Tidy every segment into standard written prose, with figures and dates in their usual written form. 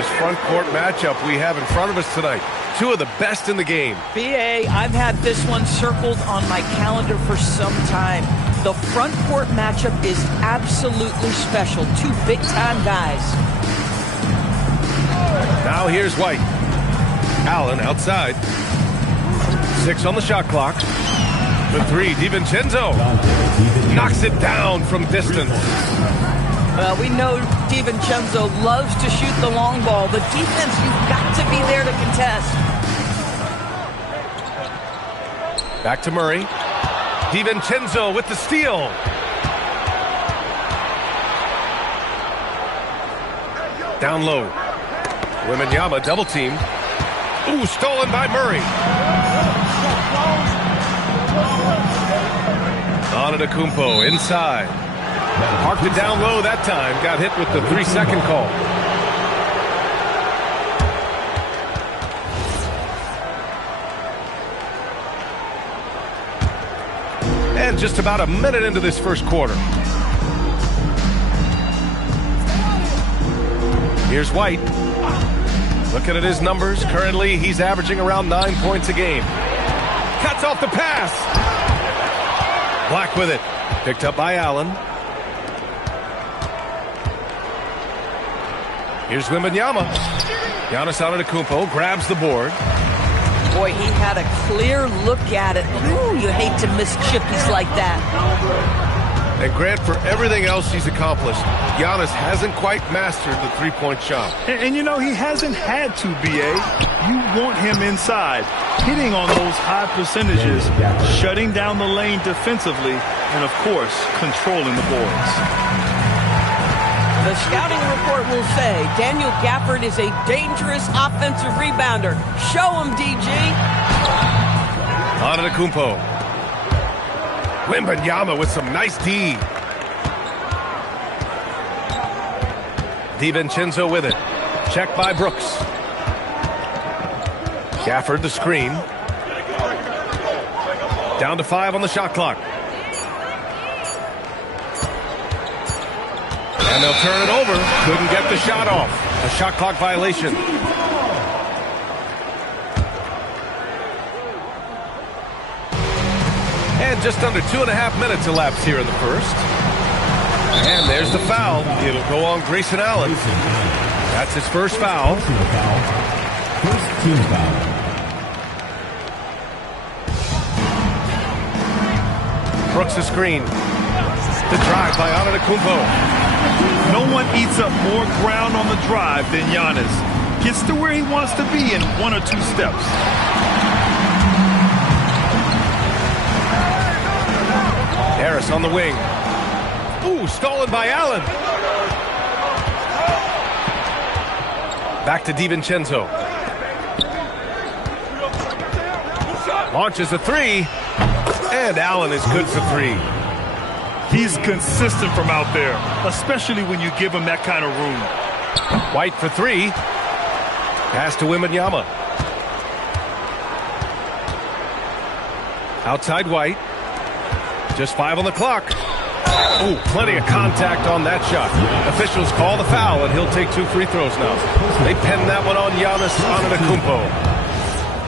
this front court matchup we have in front of us tonight. Two of the best in the game. BA, I've had this one circled on my calendar for some time. The front court matchup is absolutely special. Two big-time guys. Now here's White. Allen outside. 6 on the shot clock. The 3, DiVincenzo. Knocks it down from distance. Well, we know DiVincenzo loves to shoot the long ball. The defense, you've got to be there to contest. Back to Murray. DiVincenzo with the steal. Down low. Wembanyama double team. Ooh, stolen by Murray. Antetokounmpo inside. Parked it down low that time. Got hit with the 3-second call. And just about a minute into this first quarter. Here's White. Looking at his numbers. Currently, he's averaging around 9 points a game. Cuts off the pass. Black with it. Picked up by Allen. Here's Wembanyama. Giannis Antetokounmpo grabs the board. Boy, he had a clear look at it. Ooh, you hate to miss chippies like that. And Grant, for everything else he's accomplished, Giannis hasn't quite mastered the three-point shot. And you know, he hasn't had to, BA. You want him inside, hitting on those high percentages, shutting down the lane defensively, and, of course, controlling the boards. The scouting report will say Daniel Gafford is a dangerous offensive rebounder. Show him, DG. Antetokounmpo. Wembanyama with some nice D. DiVincenzo with it. Checked by Brooks. Gafford the screen. Down to 5 on the shot clock. And they'll turn it over. Couldn't get the shot off. A shot clock violation. And just under 2.5 minutes elapsed here in the first. And there's the foul. It'll go on Grayson Allen. That's his first foul. First team foul. Brooks the screen. The drive by Antetokounmpo. No one eats up more ground on the drive than Giannis. Gets to where he wants to be in 1 or 2 steps. Harris on the wing. Ooh, stolen by Allen. Back to DiVincenzo. Launches a 3. And Allen is good for 3. He's consistent from out there, especially when you give him that kind of room. White for 3. Pass to Wembanyama. Outside White. Just 5 on the clock. Ooh, plenty of contact on that shot. Officials call the foul, and he'll take 2 free throws now. They pen that one on Giannis Antetokounmpo.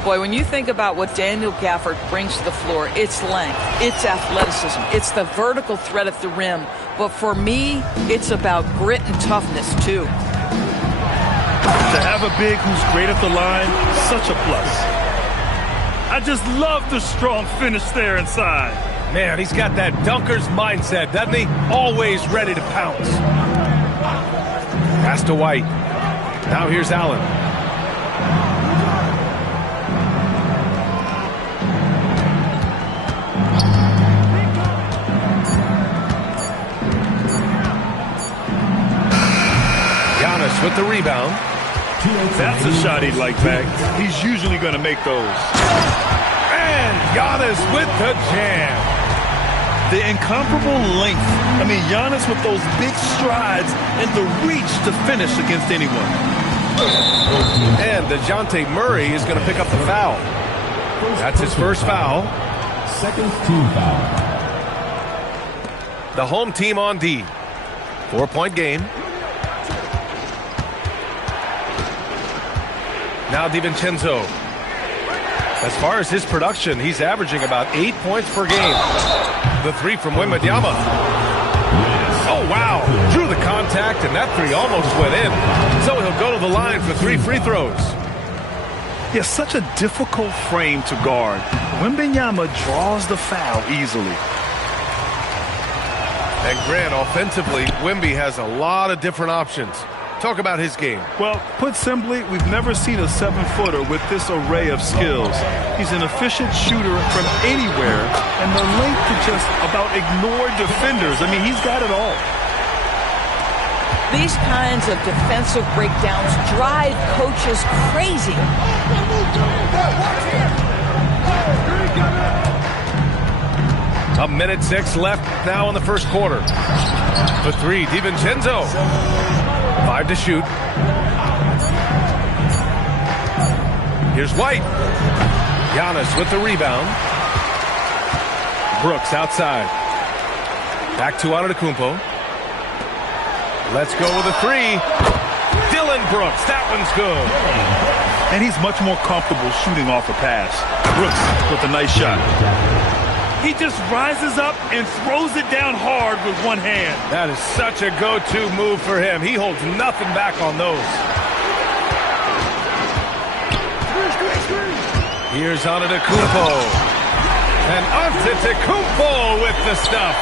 Boy, when you think about what Daniel Gafford brings to the floor, it's length, it's athleticism, it's the vertical threat at the rim. But for me, it's about grit and toughness, too. To have a big who's great at the line, such a plus. I just love the strong finish there inside. Man, he's got that dunker's mindset, doesn't he? Always ready to pounce. Pass to White. Now here's Allen. Giannis with the rebound. That's a shot he'd like back. He's usually going to make those. And Giannis with the jam. The incomparable length. I mean, Giannis with those big strides and the reach to finish against anyone. And DeJounte Murray is going to pick up the foul. That's his first foul. Second team foul. The home team on D. 4-point game. Now DiVincenzo. As far as his production, he's averaging about 8 points per game. The three from Wembanyama. Oh, wow. Drew the contact, and that three almost went in. So he'll go to the line for 3 free throws. Yeah, such a difficult frame to guard. Wembanyama draws the foul easily. And Grant, offensively, Wemby has a lot of different options. Talk about his game. Well, put simply, we've never seen a 7-footer with this array of skills. He's an efficient shooter from anywhere, and the length to just about ignore defenders. I mean, he's got it all. These kinds of defensive breakdowns drive coaches crazy. A minute 6 left now in the first quarter. The three, DiVincenzo. 5 to shoot. Here's White. Giannis with the rebound. Brooks outside. Back to Antetokounmpo. Let's go with a three. Dylan Brooks. That one's good. And he's much more comfortable shooting off a pass. Brooks with a nice shot. He just rises up and throws it down hard with one hand. That is such a go-to move for him. He holds nothing back on those. Here's Antetokounmpo. And Antetokounmpo with the stuff.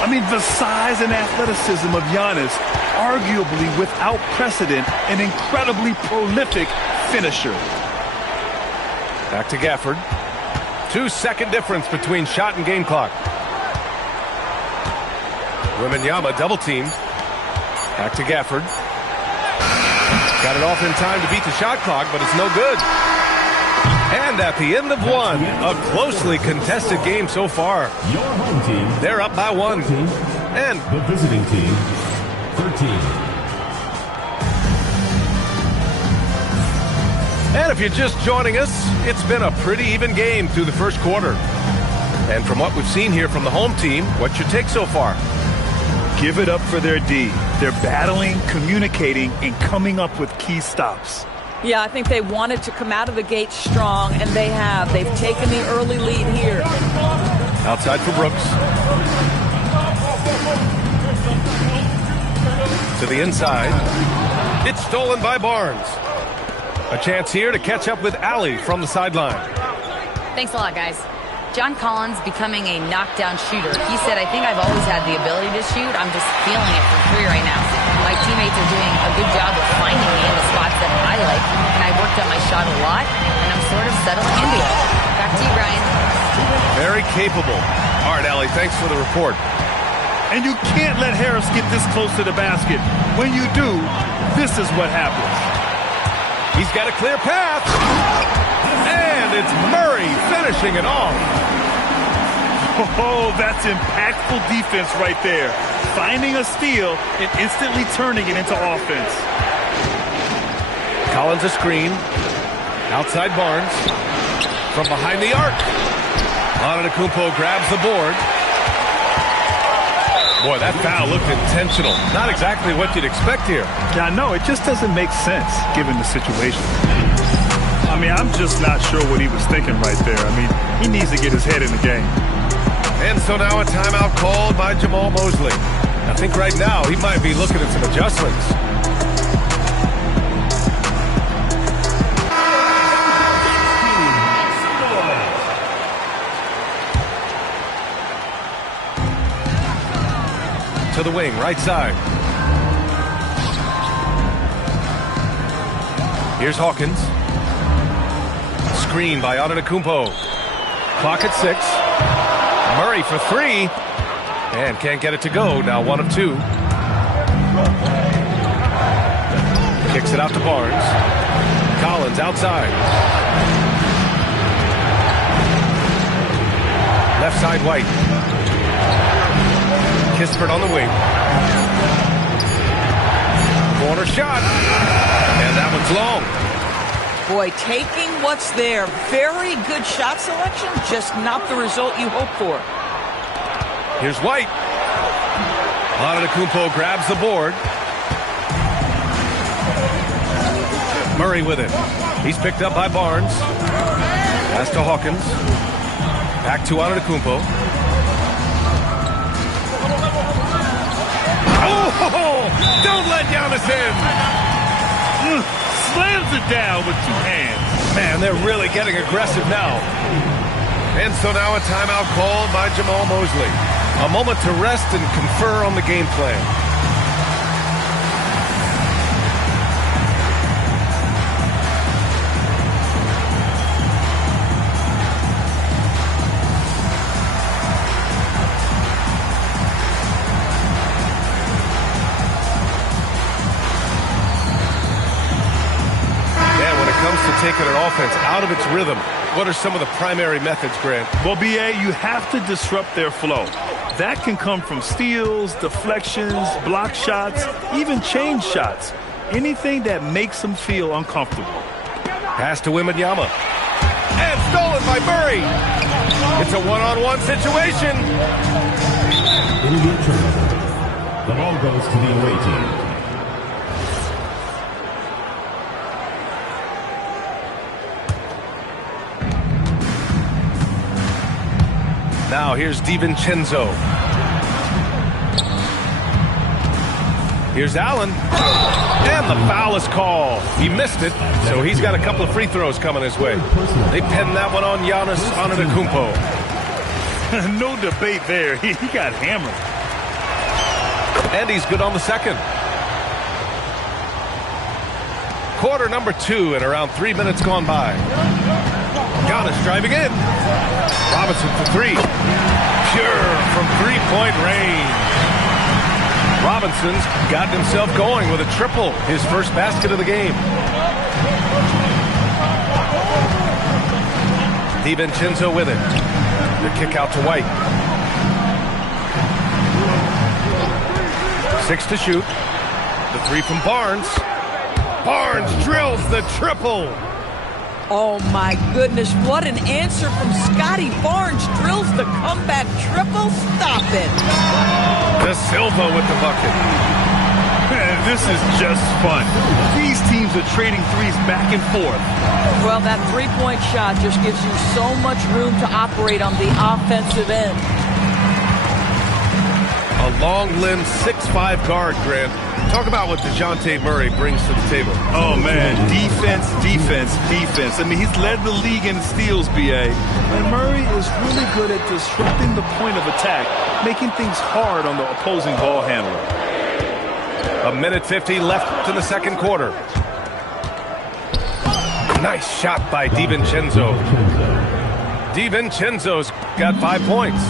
I mean, the size and athleticism of Giannis, arguably without precedent, an incredibly prolific finisher. Back to Gafford. 2-second difference between shot and game clock. Wembanyama double team. Back to Gafford. Got it off in time to beat the shot clock, but it's no good. And at the end of one, a closely contested game so far. Your home team. They're up by 1. And the visiting team, 13. And if you're just joining us, it's been a pretty even game through the first quarter. And from what we've seen here from the home team, what's your take so far? Give it up for their D. They're battling, communicating, and coming up with key stops. Yeah, I think they wanted to come out of the gate strong, and they have. They've taken the early lead here. Outside for Brooks. To the inside. It's stolen by Barnes. A chance here to catch up with Allie from the sideline. Thanks a lot, guys. John Collins becoming a knockdown shooter. He said, I think I've always had the ability to shoot. I'm just feeling it for free right now. My teammates are doing a good job of finding me in the spots that I like, and I worked on my shot a lot, and I'm sort of settling into it. Back to you, Brian. Very capable. All right, Allie, thanks for the report. And you can't let Harris get this close to the basket. When you do, this is what happens. He's got a clear path. And it's Murray finishing it off. Oh, that's impactful defense right there. Finding a steal and instantly turning it into offense. Collins a screen. Outside Barnes. From behind the arc. Antetokounmpo grabs the board. Boy, that foul looked intentional. Not exactly what you'd expect here. Yeah, no, it just doesn't make sense given the situation. I mean, I'm just not sure what he was thinking right there. I mean, he needs to get his head in the game. And so now a timeout called by Jamal Mosley. I think right now he might be looking at some adjustments. To the wing, right side. Here's Hawkins. Screen by Antetokounmpo. Clock at 6. Murray for 3. And can't get it to go. Now 1 of 2. Kicks it out to Barnes. Collins outside. Left side White. Kispert on the wing. Corner shot. And that one's long. Boy, taking what's there. Very good shot selection, just not the result you hope for. Here's White. Antetokounmpo grabs the board. Murray with it. He's picked up by Barnes. Pass to Hawkins. Back to Antetokounmpo. Oh, don't let Giannis in. Slams it down with 2 hands. Man, they're really getting aggressive now. And so now a timeout called by Jamal Mosley. A moment to rest and confer on the game plan. Taking an offense out of its rhythm. What are some of the primary methods, Grant? Well, B.A., you have to disrupt their flow. That can come from steals, deflections, block shots, even change shots. Anything that makes them feel uncomfortable. Pass to Wembanyama. And stolen by Murray. It's a one-on-one situation. Indian turnover. The ball goes to the away team. Now here's DiVincenzo. Here's Allen. And the foul is called. He missed it, so he's got a couple of free throws coming his way. They pinned that one on Giannis Antetokounmpo. No debate there. He got hammered. And he's good on the second. Quarter number 2 and around 3 minutes gone by. Giannis driving in. Robinson for 3. Pure from three-point range. Robinson's gotten himself going with a triple. His first basket of the game. DiVincenzo with it. The kick out to White. 6 to shoot. The 3 from Barnes. Barnes drills the triple. Oh, my goodness. What an answer from Scotty Barnes. Drills the comeback triple. Stop it. De Silva with the bucket. This is just fun. These teams are trading threes back and forth. Well, that three-point shot just gives you so much room to operate on the offensive end. A long-limbed 6'5" guard, Grant. Talk about what DeJounte Murray brings to the table. Oh, man. Defense, defense, defense. I mean, he's led the league in steals, B.A. And Murray is really good at disrupting the point of attack, making things hard on the opposing ball handler. 1:50 left in the second quarter. Nice shot by DiVincenzo. DiVincenzo's got 5 points.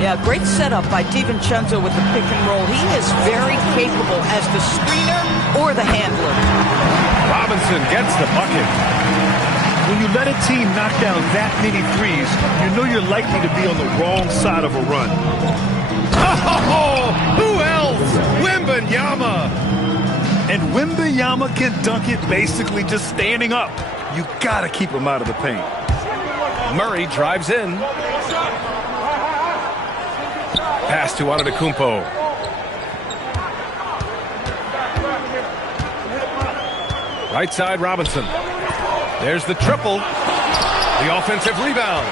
Yeah, great setup by DiVincenzo with the pick and roll. He is very capable as the screener or the handler. Robinson gets the bucket. When you let a team knock down that many threes, you know you're likely to be on the wrong side of a run. Oh, who else? Wembanyama. And Wembanyama can dunk it basically just standing up. You got to keep him out of the paint. Murray drives in. Pass to Antetokounmpo. Right side, Robinson. There's the triple. The offensive rebound.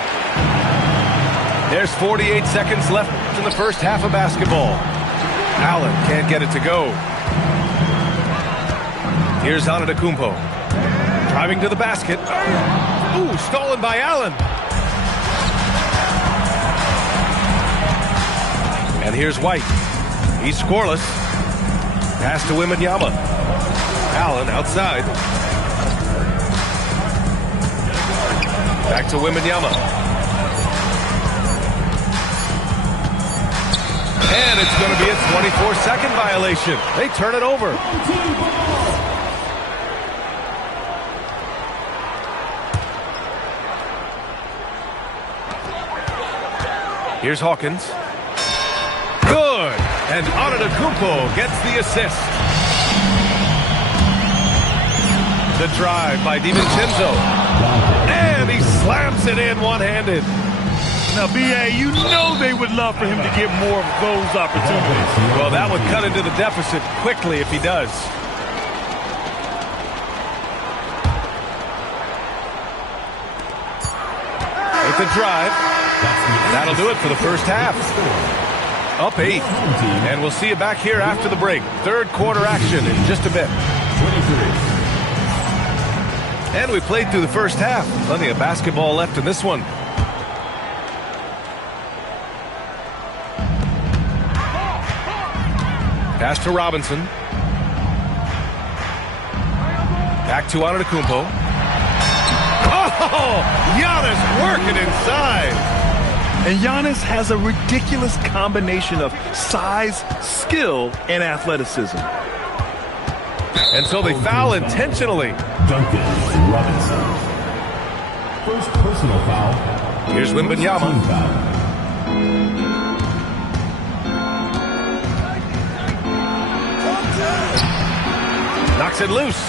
There's 48 seconds left in the first half of basketball. Allen can't get it to go. Here's Antetokounmpo. Driving to the basket. Ooh, stolen by Allen. And here's White. He's scoreless. Pass to Wembanyama. Allen outside. Back to Wembanyama. And it's going to be a 24-second violation. They turn it over. Here's Hawkins. Good. And Antetokounmpo gets the assist. The drive by DiVincenzo. And he slams it in one-handed. Now, B.A., you know they would love for him to get more of those opportunities. Well, that would cut into the deficit quickly if he does. the drive. That'll do it for the first half. Up 8. And we'll see you back here after the break. Third quarter action in just a bit. 23. And we played through the first half. Plenty of basketball left in this one. Pass to Robinson. Back to Antetokounmpo. Oh, Giannis working inside. And Giannis has a ridiculous combination of size, skill, and athleticism. And so they foul intentionally. Duncan Robinson. First personal foul. Here's Wembanyama. Team foul. Knocks it loose.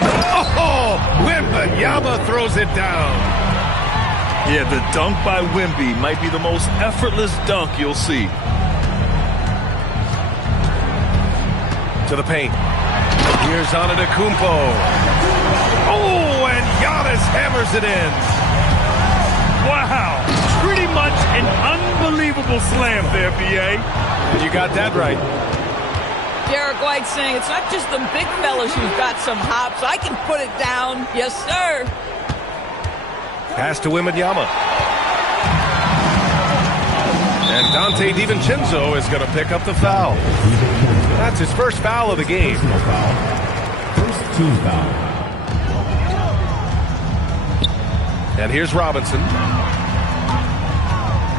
Oh, Wembanyama throws it down. Yeah, the dunk by Wemby might be the most effortless dunk you'll see. To the paint. Here's Antetokounmpo. Oh, and Giannis hammers it in. Wow, pretty much an unbelievable slam there, B.A. You got that right. Derek White saying it's not just the big fellas who've got some hops. I can put it down. Yes, sir. Pass to Wembanyama. And Dante DiVincenzo is going to pick up the foul. That's his first foul of the game. Personal foul. First team foul. And here's Robinson.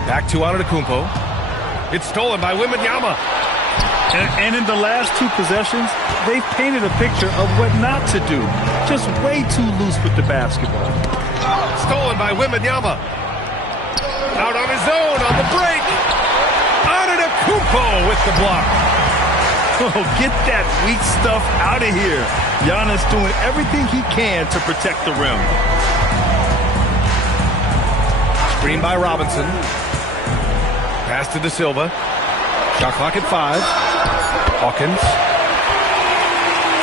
Back to Antetokounmpo. It's stolen by Wembanyama. And in the last 2 possessions, they've painted a picture of what not to do. Just way too loose with the basketball. Stolen by Wembanyama. Out on his own on the break. Antetokounmpo with the block. Oh, get that weak stuff out of here. Giannis doing everything he can to protect the rim. Screen by Robinson. Pass to De Silva. Shot clock at 5. Hawkins.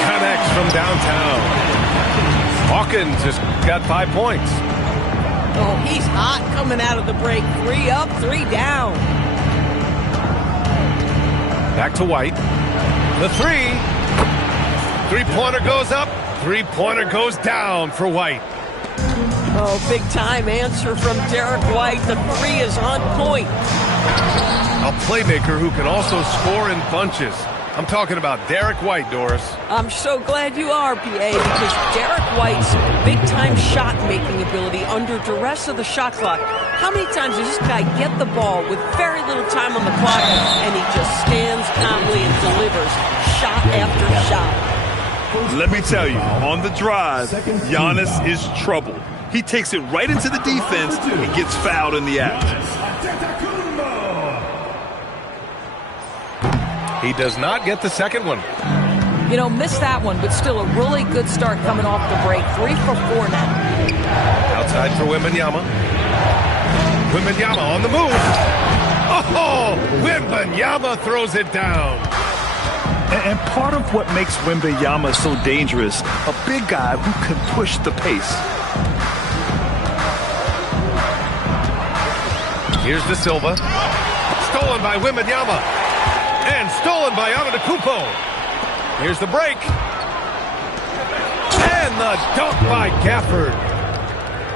Connects from downtown. Hawkins has got 5 points. Oh, he's hot coming out of the break. 3 up, 3 down. Back to White. The 3. Three-pointer goes up. Three-pointer goes down for White. Oh, big-time answer from Derek White. The 3 is on point. A playmaker who can also score in bunches. I'm talking about Derek White, Doris. I'm so glad you are, PA, because Derek White's big-time shot-making ability under duress of the shot clock. How many times does this guy get the ball with very little time on the clock, and he just stands calmly and delivers shot after shot? Let me tell you, on the drive, Giannis is trouble. He takes it right into the defense and gets fouled in the act. He does not get the second one. You know, missed that one, but still a really good start coming off the break. 3 for 4 now. Outside for Wembanyama. Wembanyama on the move. Oh, Wembanyama throws it down. And part of what makes Wembanyama so dangerous, a big guy who can push the pace. Here's De Silva. Stolen by Wembanyama. And stolen by Antetokounmpo. Here's the break. And the dunk by Gafford.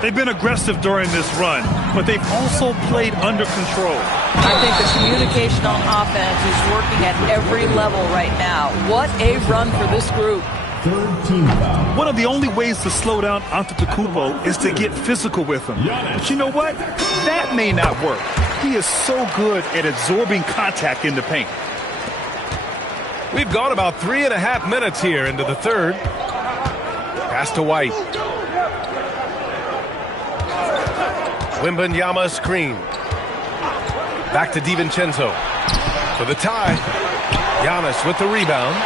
They've been aggressive during this run, but they've also played under control. I think the communication on offense is working at every level right now. What a run for this group. Third team foul. One of the only ways to slow down Antetokounmpo is to get physical with him. But you know what? That may not work. He is so good at absorbing contact in the paint. We've gone about 3.5 minutes here into the third. Pass to White. Wembanyama screen. Back to DiVincenzo. For the tie. Giannis with the rebound.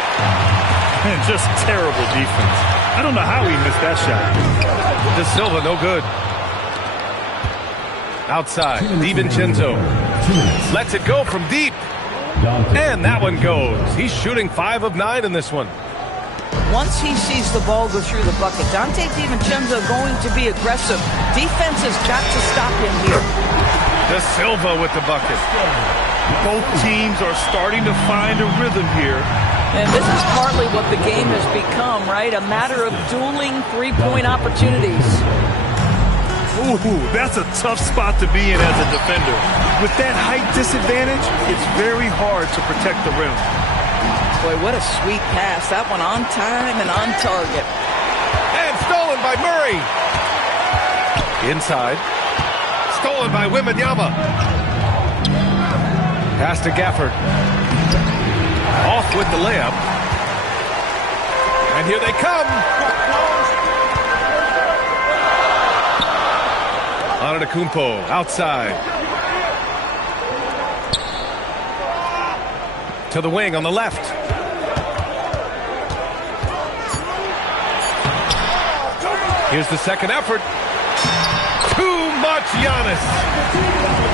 And just terrible defense. I don't know how he missed that shot. De Silva, no good. Outside, DiVincenzo. Lets it go from deep. And that one goes. He's shooting 5 of 9 in this one. Once he sees the ball go through the bucket, Dante DiVincenzo going to be aggressive. Defense has got to stop him here. De Silva with the bucket. Both teams are starting to find a rhythm here. And this is partly what the game has become, right? A matter of dueling three-point opportunities. Ooh, that's a tough spot to be in as a defender. With that height disadvantage, it's very hard to protect the rim. Boy, what a sweet pass. That one on time and on target. And stolen by Murray. Inside. Stolen by Wembanyama. Pass to Gafford. Off with the layup. And here they come. Antetokounmpo outside. To the wing on the left. Here's the second effort. Too much Giannis.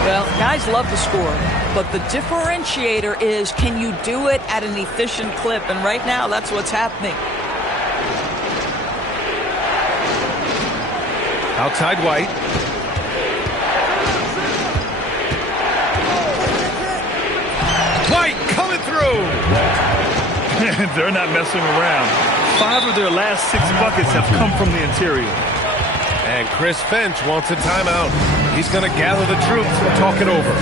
Well, guys love to score, but the differentiator is, can you do it at an efficient clip? And right now, that's what's happening. Outside White. White coming through. They're not messing around. 5 of their last 6 buckets have come from the interior. And Chris Finch wants a timeout. He's going to gather the troops and talk it over.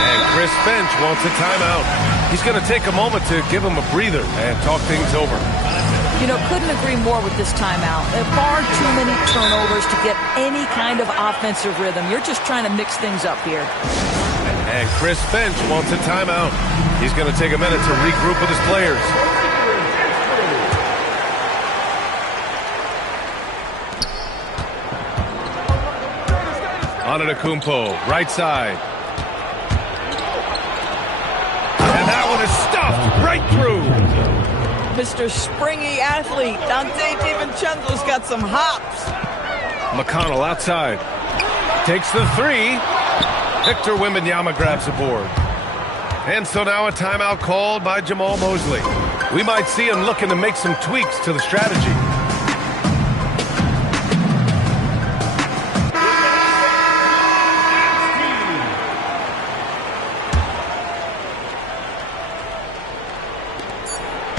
And Chris Finch wants a timeout. He's going to take a moment to give him a breather and talk things over. You know, couldn't agree more with this timeout. There are far too many turnovers to get any kind of offensive rhythm. You're just trying to mix things up here. And Chris Finch wants a timeout. He's going to take a minute to regroup with his players. Antetokounmpo, right side. And that one is stuffed right through. Mr. Springy athlete, Dante DiVincenzo's got some hops. McConnell outside. Takes the 3. Victor Wembanyama grabs the board. And so now a timeout called by Jamal Mosley. We might see him looking to make some tweaks to the strategy.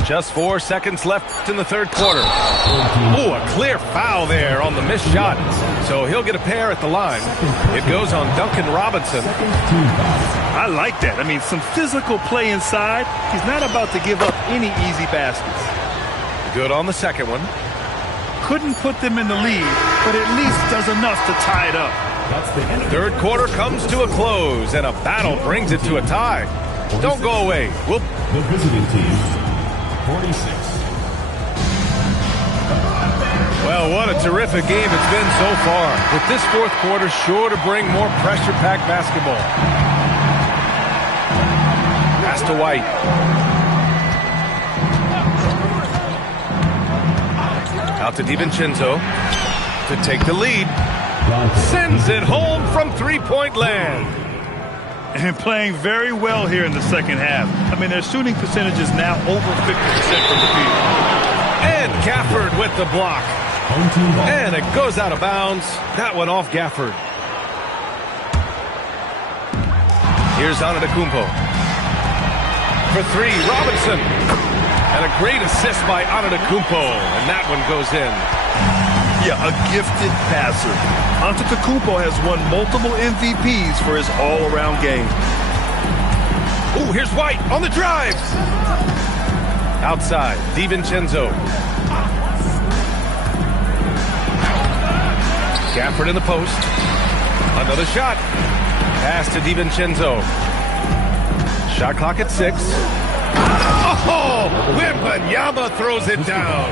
Just 4 seconds left in the third quarter. Ooh, a clear foul there on the missed shot. So he'll get a pair at the line. It goes on Duncan Robinson. I like that. I mean, some physical play inside. He's not about to give up any easy baskets. Good on the second one. Couldn't put them in the lead, but at least does enough to tie it up. Third quarter comes to a close, and a battle brings it to a tie. Don't go away. The visiting team. 46. Well, what a terrific game it's been so far. With this fourth quarter sure to bring more pressure-packed basketball. Pass to White. Out to DiVincenzo to take the lead. Sends it home from three-point land. And playing very well here in the second half. I mean, their shooting percentage is now over 50% from the field. And Gafford with the block. And it goes out of bounds. That went off Gafford. Here's Antetokounmpo. For 3, Robinson. And a great assist by Antetokounmpo. And that one goes in. Yeah, a gifted passer. Antetokounmpo has won multiple MVPs for his all-around game. Ooh, here's White on the drive. Outside, DiVincenzo. Gafford in the post. Another shot. Pass to DiVincenzo. Shot clock at 6. Oh, Wembanyama throws it down.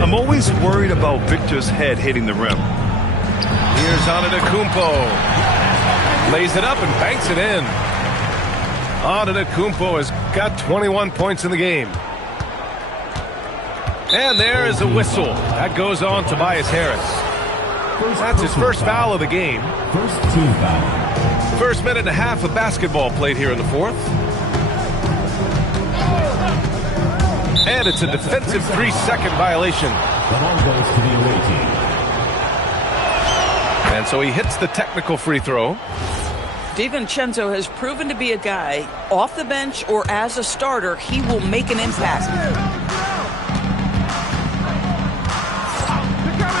I'm always worried about Victor's head hitting the rim. Here's Antetokounmpo. Lays it up and banks it in. Antetokounmpo has got 21 points in the game. And there is a whistle. That goes on Tobias Harris. That's his first foul of the game. First team foul. First minute and a half of basketball played here in the fourth. And it's a defensive 3-second violation. The ball goes to the away team. And so he hits the technical free throw. DiVincenzo has proven to be a guy, off the bench or as a starter, he will make an impact.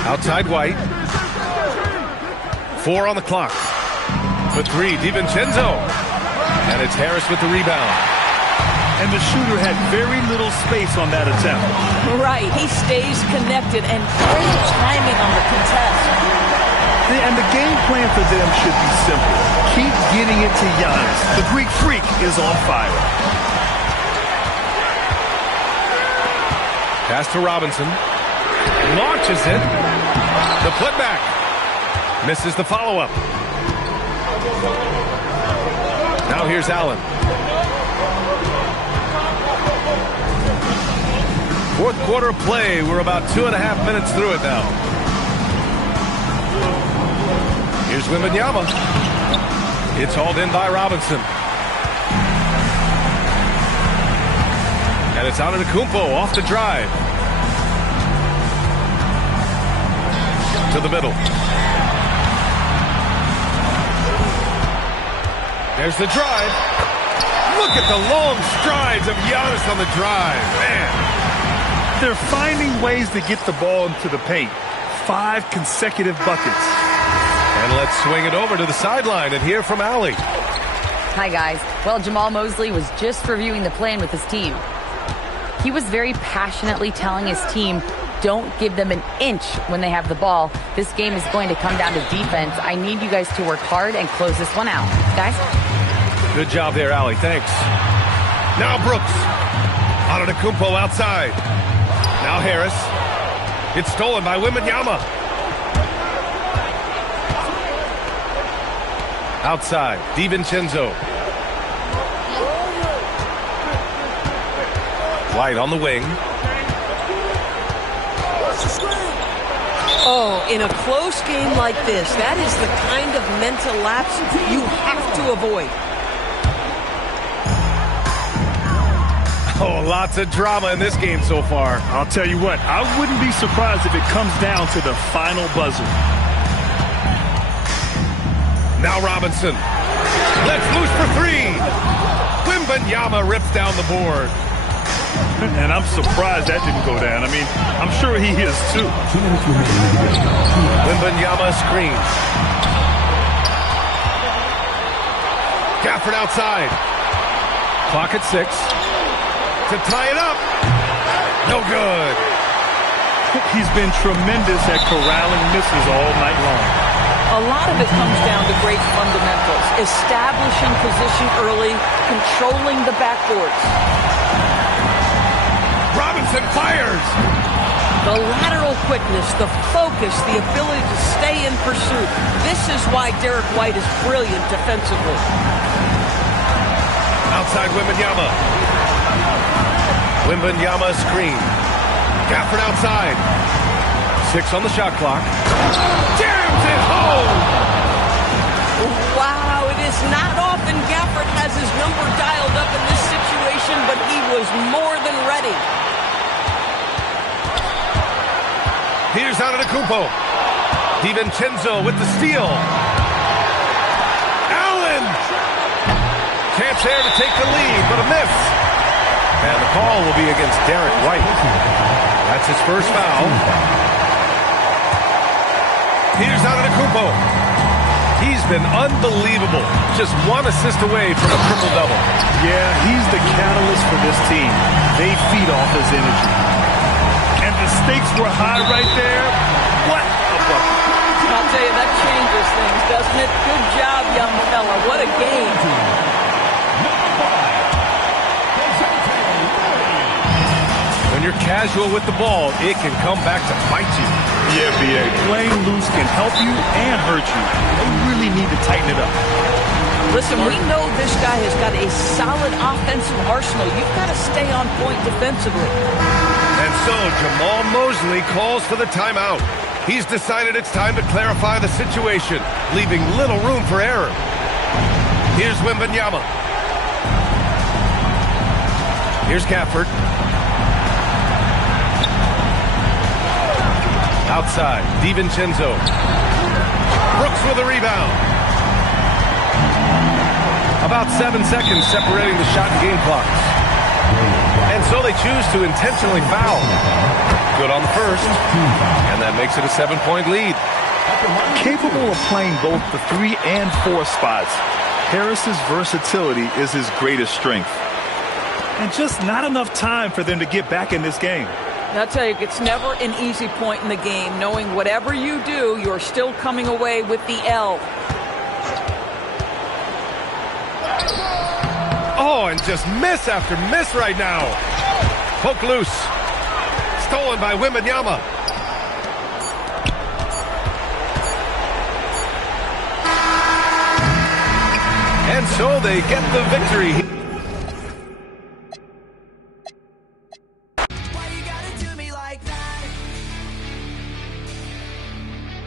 Outside White. 4 on the clock. For 3, DiVincenzo. And it's Harris with the rebound. And the shooter had very little space on that attempt. Right, he stays connected and great timing on the contest. And the game plan for them should be simple. Keep getting it to Giannis. The Greek Freak is on fire. Pass to Robinson. Launches it. The putback. Misses the follow-up. Now here's Allen. Fourth quarter play. We're about 2.5 minutes through it now. Here's Wembanyama. It's hauled in by Robinson. And it's Antetokounmpo off the drive. To the middle. There's the drive. Look at the long strides of Giannis on the drive. Man. They're finding ways to get the ball into the paint. 5 consecutive buckets. And let's swing it over to the sideline and hear from Allie. Hi, guys. Well, Jamal Mosley was just reviewing the plan with his team. He was very passionately telling his team, don't give them an inch when they have the ball. This game is going to come down to defense. I need you guys to work hard and close this one out. Guys? Good job there, Allie. Thanks. Now Brooks. Antetokounmpo outside. Now Harris. It's stolen by Wembanyama. Outside, DiVincenzo. White on the wing. Oh, in a close game like this, that is the kind of mental lapse you have to avoid. Oh, lots of drama in this game so far. I'll tell you what, I wouldn't be surprised if it comes down to the final buzzer. Now Robinson. Let's loose for 3. Wembanyama rips down the board. And I'm surprised that didn't go down. I mean, I'm sure he is too. 2 minutes remaining. Wembanyama screen. Gafford outside. Clock at 6. To tie it up. No good. He's been tremendous at corralling misses all night long. A lot of it comes down to great fundamentals. Establishing position early, controlling the backboards. Robinson fires. The lateral quickness, the focus, the ability to stay in pursuit. This is why Derek White is brilliant defensively. Outside Wembanyama. Wembanyama screen. Gafford outside. 6 on the shot clock. Jams it home! Wow, it is not often Gafford has his number dialed up in this situation, but he was more than ready. Here's Antetokounmpo. DiVincenzo with the steal. Allen! Chance there to take the lead, but a miss. And the call will be against Derek White. That's his first foul. Here's Antetokounmpo. He's been unbelievable. Just 1 assist away from a triple-double. Yeah, he's the catalyst for this team. They feed off his energy. And the stakes were high right there. What a bucket. I'll tell you, that changes things, doesn't it? Good job, young fella. What a game. When you're casual with the ball, it can come back to bite you. Yeah, B.A. Playing loose can help you and hurt you. They really need to tighten it up. Listen, we know this guy has got a solid offensive arsenal. You've got to stay on point defensively. And so Jamal Mosley calls for the timeout. He's decided it's time to clarify the situation, leaving little room for error. Here's Wembanyama. Here's Gafford. Outside, DiVincenzo. Brooks with a rebound. About 7 seconds separating the shot and game clocks. And so they choose to intentionally foul. Good on the first. And that makes it a 7-point lead. Capable of playing both the 3 and 4 spots, Harris's versatility is his greatest strength. And just not enough time for them to get back in this game. I'll tell you, it's never an easy point in the game, knowing whatever you do, you're still coming away with the L. Oh, and just miss after miss right now. Poke loose. Stolen by Wembanyama. And so they get the victory.